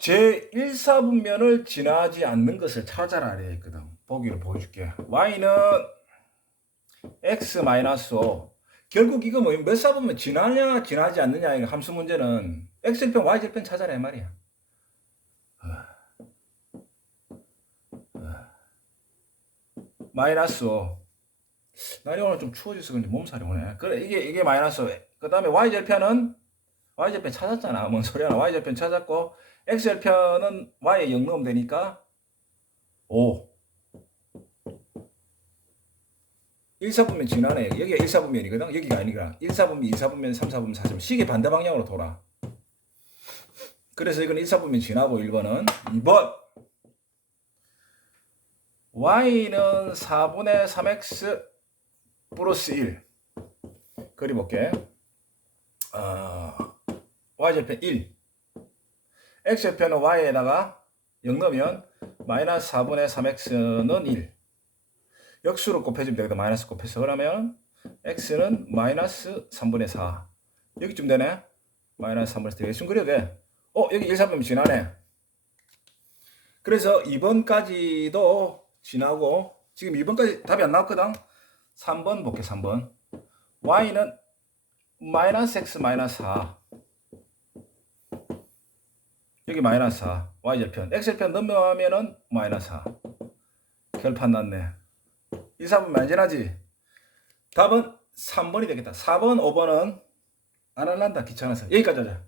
제 1사분면을 지나지 않는 것을 찾아라 이래 했거든. 보기를 보여줄게. y는 x 마이너스 5. 결국 이거 뭐몇 사분면 지나냐 지나지 않느냐 이 함수 문제는 x절편 y절편 찾아라 이 말이야. 마이너스 5. 날이 오늘 좀 추워져서 그런지 몸살이 오네. 그래 이게 이게 마이너스 5. 그 다음에 y절편은 y절편 찾았잖아. 뭔 소리야? y절편 찾았고 x절편은 y에 0 넣으면 되니까 5. 1사분면 지나네. 여기가 1사분면이거든. 여기가 아니라 1사분면, 2사분면, 3사분면, 4사분면. 시계 반대 방향으로 돌아. 그래서 이건 1사분면 지나고 1번은 2번. y는 4분의 3x 플러스 1. 그려볼게. 어, y절편 1. x절편은 y에다가 0 넣으면 마이너스 4분의 3x는 1. 역수로 곱해주면 되거든. 마이너스 곱해서. 그러면 x는 마이너스 3분의 4. 여기쯤 되네. 마이너스 3분의 4. 대충 그려도 돼. 어, 여기 1, 3분면 지나네. 그래서 2번까지도 지나고 지금 2번까지 답이 안 나왔거든. 3번 볼게 3번. y는 마이너스 x 마이너스 4. 여기 마이너스 4. y절편. x절편 넘어가면은 마이너스 4. 결판 났네. 1, 3분 안 지나지? 답은 3번이 되겠다. 4번, 5번은 안 할란다. 귀찮아서. 여기까지 하자.